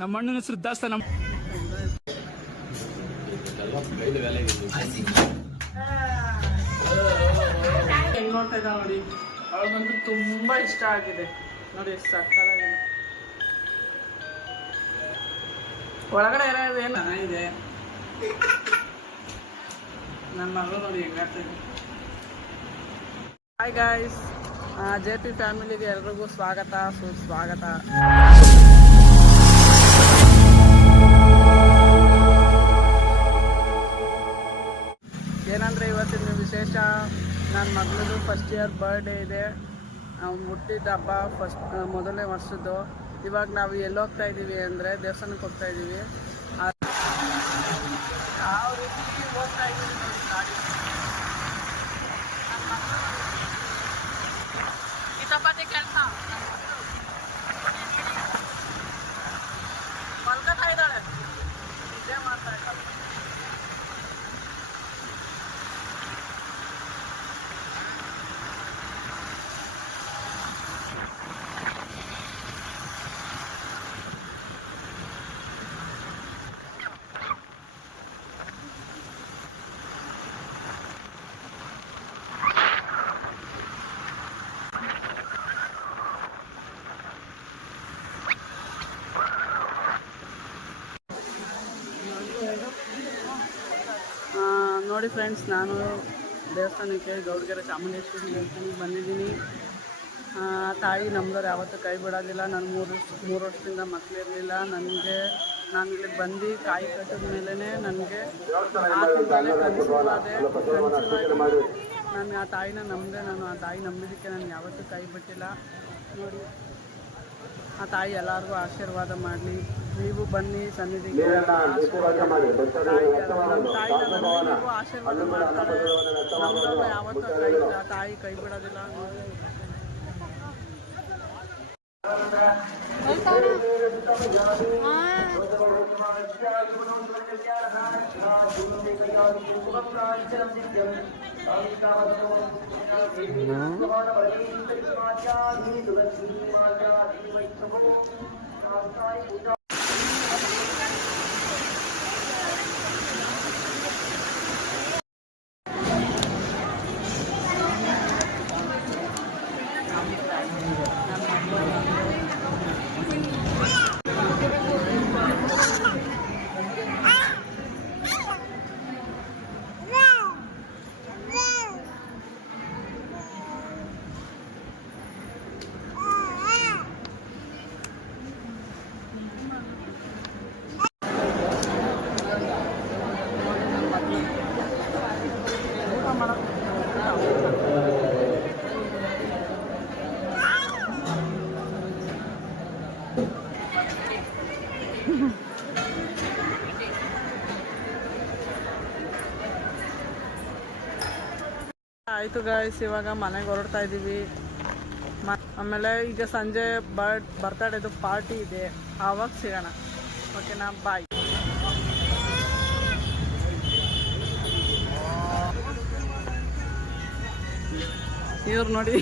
ನಮ್ಮ ಅಣ್ಣನ ಹೆಸರು ದಾಸ್ತ. ನಮ್ಮ ಹೆಂಗ್ ನೋಡ್ತಾ ಇದ್ದ ನೋಡಿ, ಅವಳಿಗಂತೂ ತುಂಬಾ ಇಷ್ಟ ಆಗಿದೆ ನೋಡಿ, ಸಕ್ಕತ್ತಾಗಿದೆ. ಒಳಗಡೆ ಇರೋದು ಏನು ಚೆನ್ನಾಗಿದೆ. ನನ್ನ ಮಗಳು ನೋಡಿ ಹೆಂಗಾಗ್ತಿದೆ. ಹಾಯ್ ಗಾಯ್ಸ್, JP ಫ್ಯಾಮಿಲಿಗೆ ಎಲ್ರಿಗೂ ಸ್ವಾಗತ ಸುಸ್ವಾಗತ. ಏನಂದರೆ ಇವತ್ತಿನ ವಿಶೇಷ, ನನ್ನ ಮಗಳದು ಫಸ್ಟ್ ಇಯರ್ ಬರ್ಡೇ ಇದೆ. ಹುಟ್ಟಿದ ಹಬ್ಬ ಮೊದಲನೇ ವರ್ಷದ್ದು. ಇವಾಗ ನಾವು ಎಲ್ಲಿ ಹೋಗ್ತಾ ಇದ್ದೀವಿ ಅಂದರೆ ದೇವಸ್ಥಾನಕ್ಕೆ ಹೋಗ್ತಾ ಇದ್ದೀವಿ. ಯಾವ ರೀತಿ ಹೋಗ್ತಾ ಇದ್ದೀವಿ ನೋಡಿ ಗಾಡಿ. ಕಿತಾಪತಿ ಕೆಲಸ ಮಲ್ಕೊತಾ ಇದ್ದಾಳೆ, ನಿದ್ದೆ ಮಾಡ್ತಾ ಇದ್ದಾಳೆ. ನೋಡಿ ಫ್ರೆಂಡ್ಸ್, ನಾನು ದೇವಸ್ಥಾನಕ್ಕೆ ಗೌಡಗೆರೆ ಚಾಮುಂಡೇಶ್ವರಿ ದೇವಸ್ಥಾನಕ್ಕೆ ಬಂದಿದ್ದೀನಿ. ತಾಯಿ ನಮ್ಮದವ್ರು ಯಾವತ್ತೂ ಕೈ ಬಿಡೋದಿಲ್ಲ. ನಾನು ಮೂರು ವರ್ಷದಿಂದ ಮಕ್ಕಳಿರಲಿಲ್ಲ. ನಾನು ಇಲ್ಲಿಗೆ ಬಂದು ಕಾಯಿ ಕಟ್ಟಿದ ಮೇಲೇ ನನಗೆ ನಾನು ಆ ತಾಯಿನ ನಂಬಿದೆ. ನಾನು ಆ ತಾಯಿ ನಂಬಿದ್ದಕ್ಕೆ ನಾನು ಯಾವತ್ತೂ ಕೈ ಬಿಟ್ಟಿಲ್ಲ. ನೋಡಿ, ಆ ತಾಯಿ ಎಲ್ಲರಿಗೂ ಆಶೀರ್ವಾದ ಮಾಡಲಿ. ನೀವು ಬನ್ನಿ ಸನ್ನಿಧಿಗೆ, ಆಶೀರ್ವಾದ ಮಾಡ್ತಾರೆ. ನಮ್ಮದವ್ರು ಯಾವತ್ತೂ ತಾಯಿ ಕೈ ಬಿಡೋದಿಲ್ಲ. ಆಯಿತು ಗಾಯ್ಸ್, ಇವಾಗ ಮನೆಗೆ ಹೊರಡ್ತಾ ಇದ್ದೀವಿ. ಆಮೇಲೆ ಈಗ ಸಂಜೆ ಬರ್ತಡೇದು ಪಾರ್ಟಿ ಇದೆ, ಆವಾಗ ಸಿಗೋಣ. ಓಕೆನಾ, ಬಾಯ್. ಇವ್ರು ನೋಡಿ,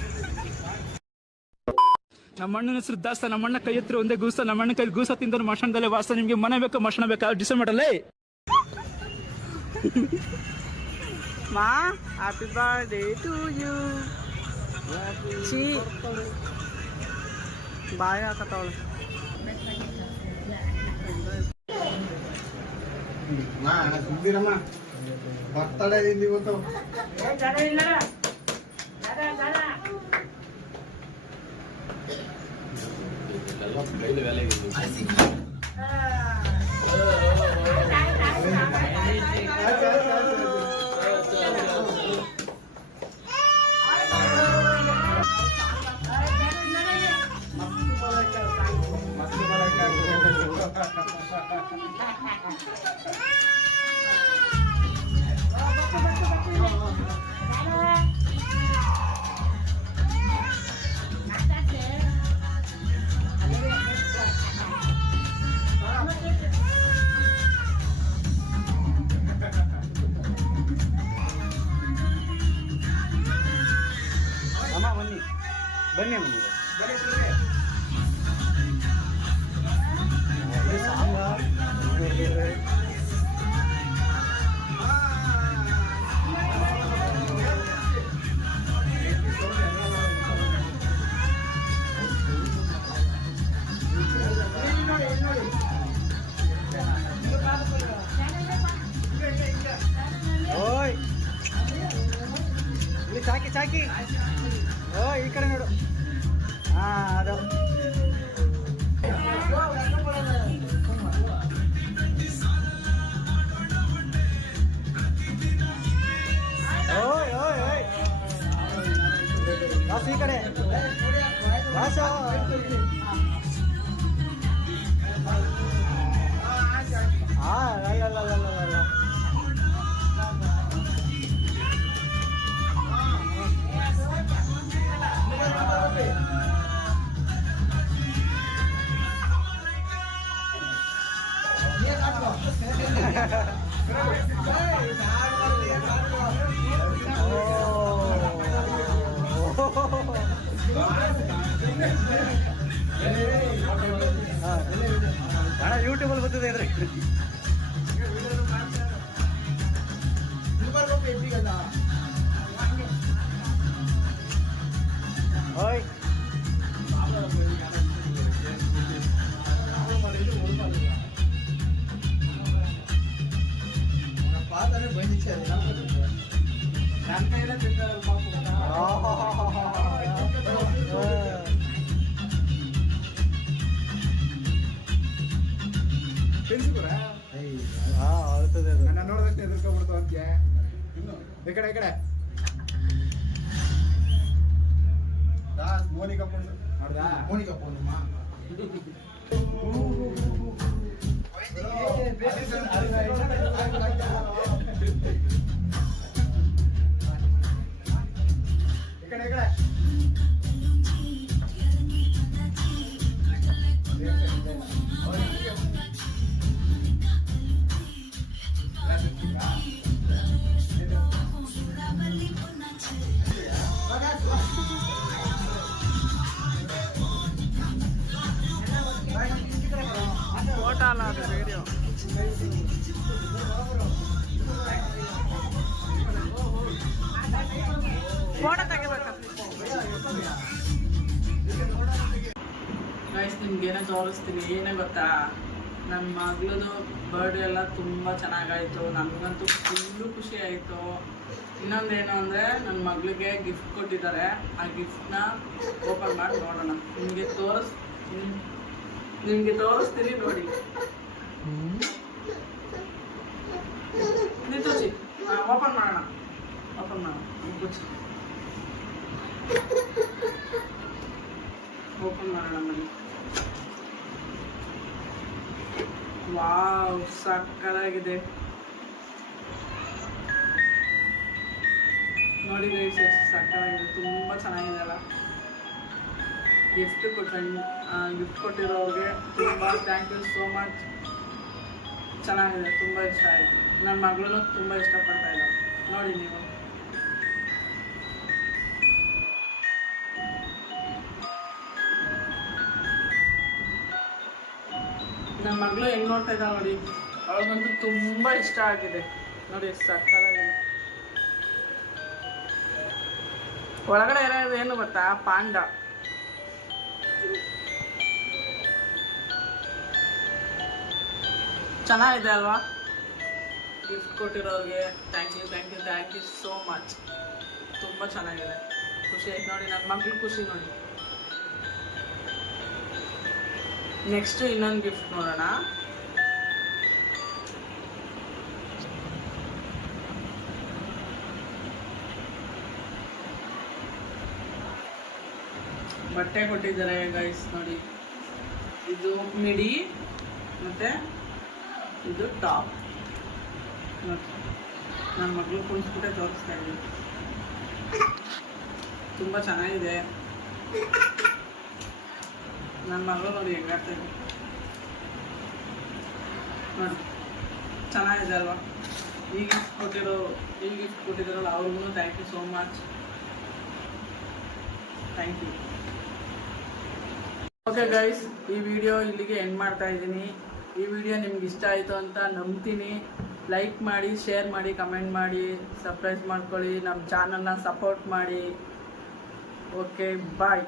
ನಮ್ಮಣ್ಣನ ಹೆಸರು ದಾಸ್ತ. ನಮ್ಮಣ್ಣ ಕೈ ಹತ್ರ ಒಂದೇ ಗೂಸ. ನಮ್ಮಣ್ಣ ಕೈ ಗೂಸ ತಿಂದ ಮಶಣದಲ್ಲೇ ವಾಸ. ನಿಮಗೆ ಮನೆ ಬೇಕಾ ಮಶಣ ಬೇಕಾ ಡಿಸೈಡ್ ಮಾಡಲ್ಲೇ. ಮಾ, ಹ್ಯಾಪಿ ಬರ್ಡೇ ಟು ಯು. ಚೀ ಬಾಯ್ ಹಾಕತ್ತವಳು. ಬರ್ತಡೇ ಇವತ್ತು. ಬನ್ನಿ ಮನೆಗೆ ಓಯ್ ಇಲ್ಲಿ ಚಾಕಿ ಚಾಕಿ ಓ ಈ ಕಡೆ ನೋಡು ಹಾ ಅದು ಓಯ್ ಓಯ್ ಓಯ್ ವಾಸು ಈ ಕಡೆ ವಾಸು ಹಾ ಅಲ್ಲ ಭಾಳ ಯೂಟ್ಯೂಬಲ್ಲಿ ಬರ್ತದೆ ಇದ್ರಿ ಓಯ್ ಅಳ್ತದೆ ಅದು ನಾನು ನೋಡೋದಕ್ಕೆ ಎದುರ್ಕೊಂಡ್ಬಿಡ್ತು ಅಂತ್ಯ ಈ ಕಡೆ ಮೋನಿಕಾ ಫೋನ್ ನೋಡ್ದಾ ಮೋನಿಕಾ ಫೋನ್ ಈ ಕಡೆ ಫೋಟೋ ಅಲ್ಲ ಅದು ವಿಡಿಯೋ. ಫೋಟೋ ತೆಗಿಬೇಕ ಗೈಸ್, ನಿಮ್ಗೇನೋ ತೋರಿಸ್ತೀನಿ. ಏನೇ ಗೊತ್ತಾ, ನನ್ನ ಮಗಳದು ಬರ್ಡೇ ಎಲ್ಲ ತುಂಬ ಚೆನ್ನಾಗಾಯಿತು. ನನಗಂತೂ ಫುಲ್ಲು ಖುಷಿ ಆಯಿತು. ಇನ್ನೊಂದೇನು ಅಂದರೆ ನನ್ನ ಮಗಳಿಗೆ ಗಿಫ್ಟ್ ಕೊಟ್ಟಿದ್ದಾರೆ. ಆ ಗಿಫ್ಟ್ನ ಓಪನ್ ಮಾಡಿ ನೋಡೋಣ. ನಿಮಗೆ ತೋರಿಸ್ತೀನಿ ನೋಡಿ. ನಿಂತೋಚಿ ಓಪನ್ ಮಾಡೋಣ. ಓಪನ್ ಮಾಡೋಣ ಬನ್ನಿ. ವಾವ್, ಸಕ್ಕತ್ತಾಗಿದೆ ನೋಡಿ ಗೈಸ್, ಎಷ್ಟು ಸಕ್ಕತ್ತಾಗಿದೆ. ತುಂಬ ಚೆನ್ನಾಗಿದೆ ಅಲ್ಲ. ಗಿಫ್ಟ್ ಕೊಟ್ಟಿರೋರಿಗೆ ತುಂಬ ಥ್ಯಾಂಕ್ ಯು ಸೋ ಮಚ್. ಚೆನ್ನಾಗಿದೆ, ತುಂಬ ಇಷ್ಟ ಆಯಿತು. ನನ್ನ ಮಗಳೂ ತುಂಬ ಇಷ್ಟಪಡ್ತಾ ಇದ್ದಾರೆ ನೋಡಿ ನೀವು. ನನ್ನ ಮಗಳು ಹೆಂಗೆ ನೋಡ್ತಾ ಇದ್ದಾಳೆ ನೋಡಿ. ಅವಳಿಗಂತೂ ತುಂಬ ಇಷ್ಟ ಆಗಿದೆ ನೋಡಿ, ಎಷ್ಟು ಸಕ್ಕತ್ತಾಗಿದೆ. ಒಳಗಡೆ ಇರೋದು ಏನು ಗೊತ್ತಾ, ಪಾಂಡ. ಚೆನ್ನಾಗಿದೆ ಅಲ್ವಾ? ಗಿಫ್ಟ್ ಕೊಟ್ಟಿರೋರಿಗೆ ಥ್ಯಾಂಕ್ ಯು ಸೋ ಮಚ್. ತುಂಬ ಚೆನ್ನಾಗಿದೆ, ಖುಷಿ ಆಯ್ತು ನೋಡಿ. ನನ್ನ ಮಗಳು ಖುಷಿ ನೋಡಿ. ನೆಕ್ಸ್ಟ್ ಇನ್ನೊಂದು ಗಿಫ್ಟ್ ನೋಡೋಣ. ಬಟ್ಟೆ ಕೊಟ್ಟಿದ್ದಾರೆ ಗೈಸ್ ನೋಡಿ. ಇದು ಮಿಡಿ ಮತ್ತು ಇದು ಟಾಪ್ ನೋಡಿ. ನನ್ನ ಮಗಳು ಕುಣಿಸ್ಬಿಟ್ಟೆ ತೋರಿಸ್ತಾ ಇದ್ದೀನಿ. ತುಂಬ ಚೆನ್ನಾಗಿದೆ. ನನ್ನ ಮಗಳು ನೋಡಿ ಹೆಂಗಾಗ್ತಾ ಇದೆ ನೋಡಿ, ಚೆನ್ನಾಗಿದೆ ಅಲ್ವಾ? ಈ ಗಿಫ್ಟ್ ಕೊಟ್ಟಿದ್ದಾರಲ್ಲ ಅವ್ರಿಗೂ thank you so much. Thank you. Okay guys, ಈ ವಿಡಿಯೋ ಇಲ್ಲಿಗೆ ಎಂಡ್ ಮಾಡ್ತಾ ಇದ್ದೀನಿ. ಈ ವಿಡಿಯೋ ನಿಮ್ಗೆ ಇಷ್ಟ ಆಯಿತು ಅಂತ ನಂಬ್ತೀನಿ. ಲೈಕ್ ಮಾಡಿ, ಶೇರ್ ಮಾಡಿ, ಕಮೆಂಟ್ ಮಾಡಿ, ಸಬ್ಸ್ಕ್ರೈಬ್ ಮಾಡ್ಕೊಳ್ಳಿ, ನಮ್ಮ ಚಾನಲ್ನ ಸಪೋರ್ಟ್ ಮಾಡಿ. ಓಕೆ, ಬಾಯ್.